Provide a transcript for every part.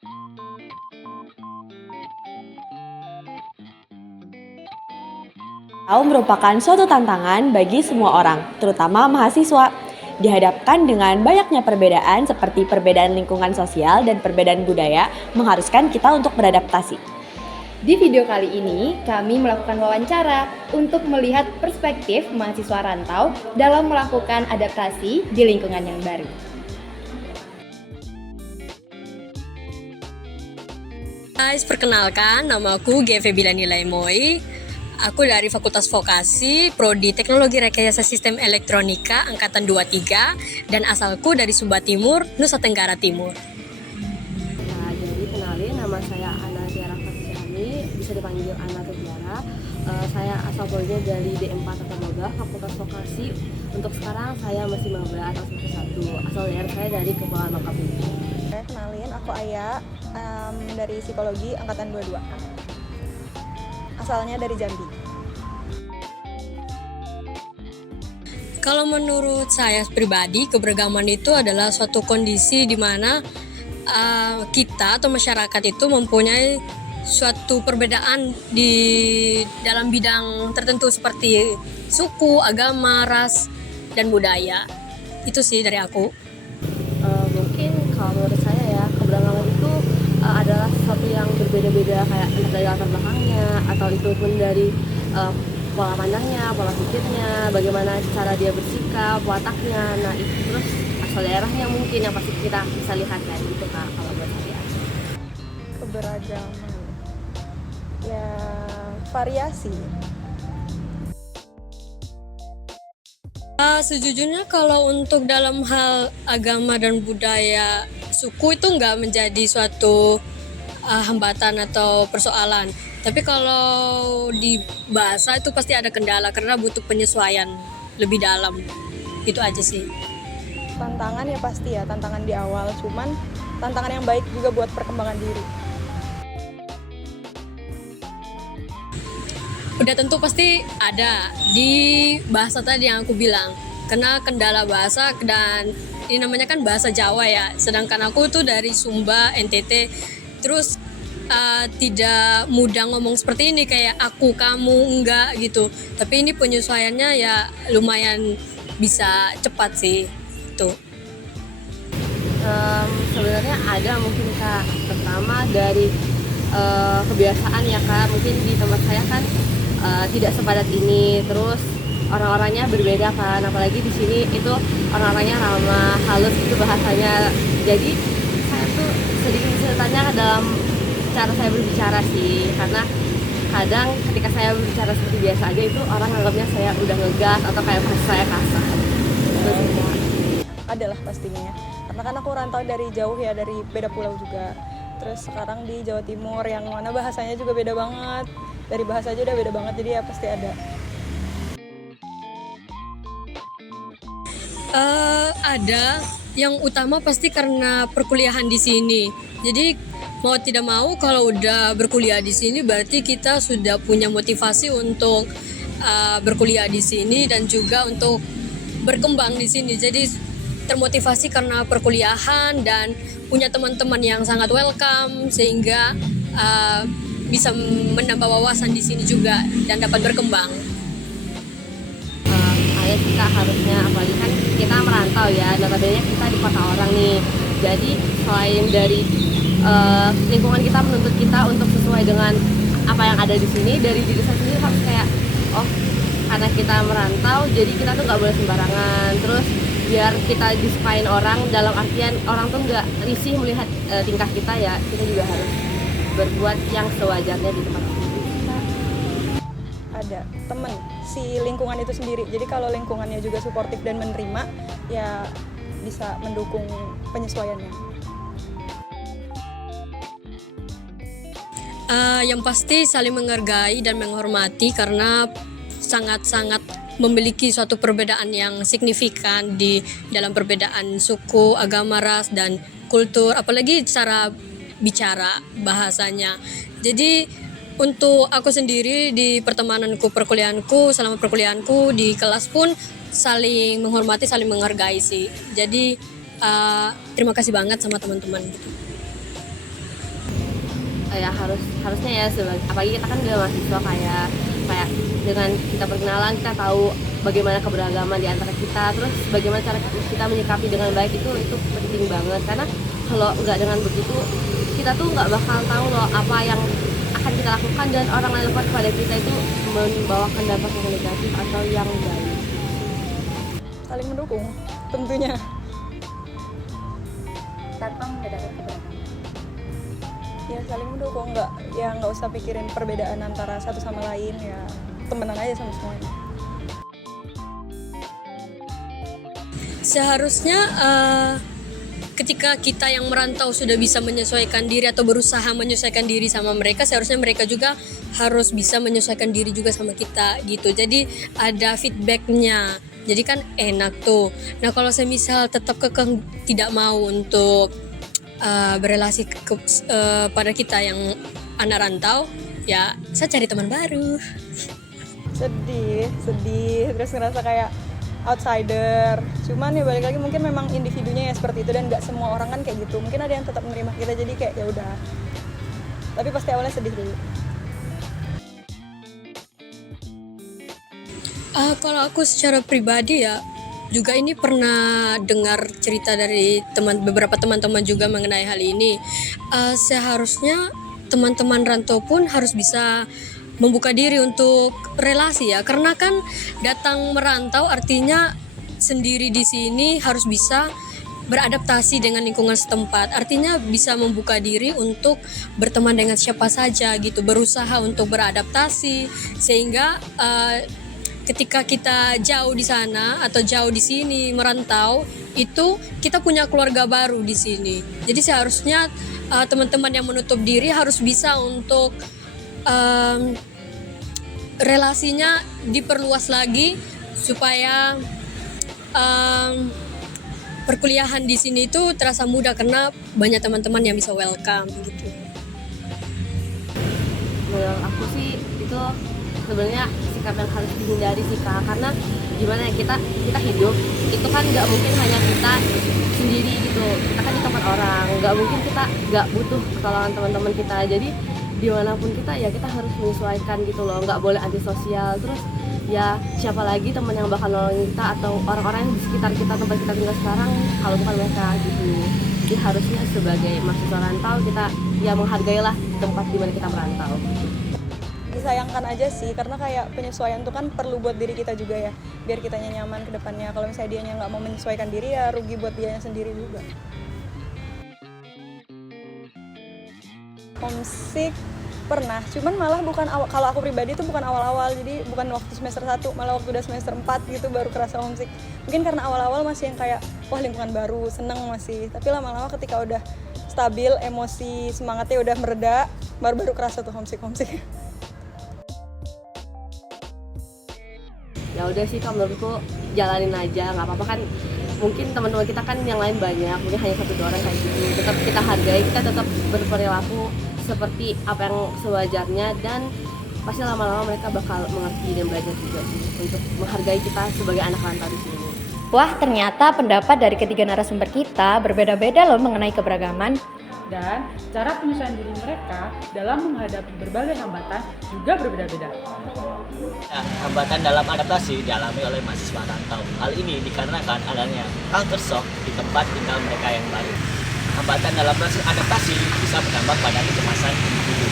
Tahu merupakan suatu tantangan bagi semua orang, terutama mahasiswa. Dihadapkan dengan banyaknya perbedaan seperti perbedaan lingkungan sosial dan perbedaan budaya, mengharuskan kita untuk beradaptasi. Di video kali ini, kami melakukan wawancara untuk melihat perspektif mahasiswa rantau dalam melakukan adaptasi di lingkungan yang baru. Guys, perkenalkan, namaku GV Bilani Laimoy. Aku dari Fakultas Vokasi, Prodi Teknologi Rekayasa Sistem Elektronika, Angkatan 23, dan asalku dari Sumba Timur, Nusa Tenggara Timur. Nah, jadi kenalin, nama saya Ana Tiara Fatisani, bisa dipanggil Ana Tiara. Saya asal prodinya dari D4 atau Maba, Fakultas Vokasi. Untuk sekarang saya masih maba atau semester 1. Asal daerah saya dari Kepulauan Bangka Belitung. Kenalin, aku Aya, dari Psikologi Angkatan 22. Asalnya dari Jambi. Kalau menurut saya pribadi, keberagaman itu adalah suatu kondisi di mana kita atau masyarakat itu mempunyai suatu perbedaan di dalam bidang tertentu seperti suku, agama, ras, dan budaya. Itu sih dari aku. Mungkin kalau menurut saya ya, keberagaman itu adalah sesuatu yang berbeda-beda, kayak entah dari latar belakangnya atau itu pun dari pola pandangnya, pola pikirnya, bagaimana cara dia bersikap, wataknya. Nah itu terus asal daerahnya mungkin yang pasti kita bisa lihat kayak gitu Kak, kalau buat saya. Keberagaman. Ya, variasi. Sejujurnya kalau untuk dalam hal agama dan budaya, suku itu nggak menjadi suatu hambatan atau persoalan. Tapi kalau di bahasa itu pasti ada kendala karena butuh penyesuaian lebih dalam. Itu aja sih. Tantangan ya pasti ya, tantangan di awal. Cuman tantangan yang baik juga buat perkembangan diri. Udah tentu pasti ada di bahasa tadi yang aku bilang. Karena kendala bahasa dan ini namanya kan bahasa Jawa ya. Sedangkan aku tuh dari Sumba, NTT. Terus tidak mudah ngomong seperti ini kayak aku, kamu, enggak gitu. Tapi ini penyesuaiannya ya lumayan bisa cepat sih. Tuh. Sebenarnya ada mungkin Kak, pertama dari kebiasaan ya Kak. Mungkin di tempat saya kan tidak sepadat ini, terus orang-orangnya berbeda kan, apalagi di sini itu orang-orangnya ramah, halus itu bahasanya. Jadi saya tuh sedikit kesulitannya dalam cara saya berbicara sih, karena kadang ketika saya berbicara seperti biasa aja itu orang anggapnya saya udah ngegas atau kayak bahasa saya kasar. Adalah pastinya ya. Karena kan aku rantau dari jauh ya, dari beda pulau juga. Terus sekarang di Jawa Timur yang mana bahasanya juga beda banget. Dari bahasa aja udah beda banget, jadi ya pasti ada. Ada. Yang utama pasti karena perkuliahan di sini. Jadi mau tidak mau kalau udah berkuliah di sini berarti kita sudah punya motivasi untuk berkuliah di sini dan juga untuk berkembang di sini. Jadi termotivasi karena perkuliahan dan punya teman-teman yang sangat welcome sehingga bisa menambah wawasan di sini juga dan dapat berkembang. Kayak kita harusnya, apalagi kan kita merantau ya, notabene kita di kota orang nih. Jadi selain dari lingkungan kita menuntut kita untuk sesuai dengan apa yang ada di sini, dari diri saya sendiri harus kayak karena kita merantau jadi kita tuh nggak boleh sembarangan. Terus biar kita disukain orang, dalam artian orang tuh nggak risih melihat tingkah kita ya, kita juga harus berbuat yang sewajarnya di tempat kita. Ada temen si lingkungan itu sendiri. Jadi kalau lingkungannya juga suportif dan menerima, ya bisa mendukung penyesuaiannya. Yang pasti saling menghargai dan menghormati karena sangat-sangat memiliki suatu perbedaan yang signifikan di dalam perbedaan suku, agama, ras, dan kultur, apalagi cara bicara bahasanya. Jadi untuk aku sendiri di pertemananku, perkuliahanku, selama perkuliahanku di kelas pun saling menghormati, saling menghargai sih. Jadi terima kasih banget sama teman-teman. ya harusnya ya sebagai, apalagi kita kan udah mahasiswa kayak dengan kita perkenalan kita tahu bagaimana keberagaman di antara kita, terus bagaimana cara kita menyikapi dengan baik itu penting banget, karena kalau nggak dengan begitu kita tuh nggak bakal tahu loh apa yang akan kita lakukan dan orang lain lakukan kepada kita itu membawakan dampak yang negatif atau yang baik. Saling mendukung tentunya. Tanpa membedakan keberagaman. Ya saling mendukung, nggak usah pikirin perbedaan antara satu sama lain, ya temenan aja sama semuanya. Seharusnya ketika kita yang merantau sudah bisa menyesuaikan diri atau berusaha menyesuaikan diri sama mereka, seharusnya mereka juga harus bisa menyesuaikan diri juga sama kita gitu. Jadi ada feedbacknya, jadi kan enak tuh. Nah kalau semisal tetap kekeh tidak mau untuk berelasi pada kita yang anak rantau, ya saya cari teman baru. Sedih terus ngerasa kayak outsider. Cuman ya balik lagi mungkin memang individunya ya seperti itu dan nggak semua orang kan kayak gitu. Mungkin ada yang tetap menerima kita, jadi kayak ya udah. Tapi pasti awalnya sedih dulu. Kalau aku secara pribadi ya juga ini pernah dengar cerita dari beberapa teman-teman juga mengenai hal ini. Seharusnya teman-teman rantau pun harus bisa membuka diri untuk relasi ya, karena kan datang merantau artinya sendiri di sini harus bisa beradaptasi dengan lingkungan setempat, artinya bisa membuka diri untuk berteman dengan siapa saja gitu, berusaha untuk beradaptasi sehingga ketika kita jauh di sana atau jauh di sini merantau itu kita punya keluarga baru di sini. Jadi seharusnya teman-teman yang menutup diri harus bisa untuk relasinya diperluas lagi supaya perkuliahan di sini itu terasa mudah karena banyak teman-teman yang bisa welcome gitu. Menurut aku sih itu sebenarnya sikap yang harus dihindari sih Kak, karena gimana ya, kita hidup itu kan nggak mungkin hanya kita sendiri gitu, kita kan di tempat orang, nggak mungkin kita nggak butuh pertolongan teman-teman kita, jadi dimanapun kita ya kita harus menyesuaikan gitu loh, nggak boleh antisosial. Terus ya siapa lagi teman yang bakal nolongin kita atau orang-orang yang di sekitar kita tempat kita tinggal sekarang kalau bukan mereka gitu. Jadi harusnya sebagai mahasiswa rantau kita ya menghargailah tempat di mana kita merantau. Disayangkan aja sih, karena kayak penyesuaian itu kan perlu buat diri kita juga ya, biar kitanya nyaman ke depannya. Kalau misalnya dianya nggak mau menyesuaikan diri ya rugi buat dianya sendiri juga. Homesick pernah, cuman malah bukan kalau aku pribadi itu bukan awal-awal, jadi bukan waktu semester 1, malah waktu udah semester 4 gitu baru kerasa homesick. Mungkin karena awal-awal masih yang kayak wah lingkungan baru, seneng masih, tapi lama-lama ketika udah stabil, emosi, semangatnya udah mereda, baru kerasa tuh homesick. Ya udah sih Kak, menurutku jalanin aja, nggak apa-apa kan. Mungkin teman-teman kita kan yang lain banyak, mungkin hanya 1-2 orang kayak gitu. Tetap kita hargai, kita tetap berperilaku seperti apa yang sewajarnya, dan pasti lama-lama mereka bakal mengerti dan belajar juga sih untuk menghargai kita sebagai anak rantau di sini. Wah, ternyata pendapat dari ketiga narasumber kita berbeda-beda loh mengenai keberagaman. Dan cara penyesuaian diri mereka dalam menghadapi berbagai hambatan juga berbeda-beda. Hambatan dalam adaptasi dialami oleh mahasiswa rantau. Hal ini dikarenakan adanya culture shock di tempat tinggal mereka yang baru. Hambatan dalam proses adaptasi bisa berdampak pada kecemasan individu.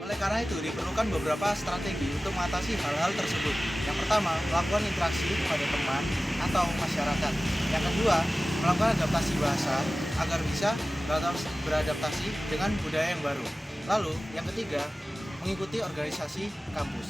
Oleh karena itu diperlukan beberapa strategi untuk mengatasi hal-hal tersebut. Yang pertama, melakukan interaksi kepada teman atau masyarakat. Yang kedua, melakukan adaptasi bahasa agar bisa beradaptasi dengan budaya yang baru. Lalu, yang ketiga, mengikuti organisasi kampus.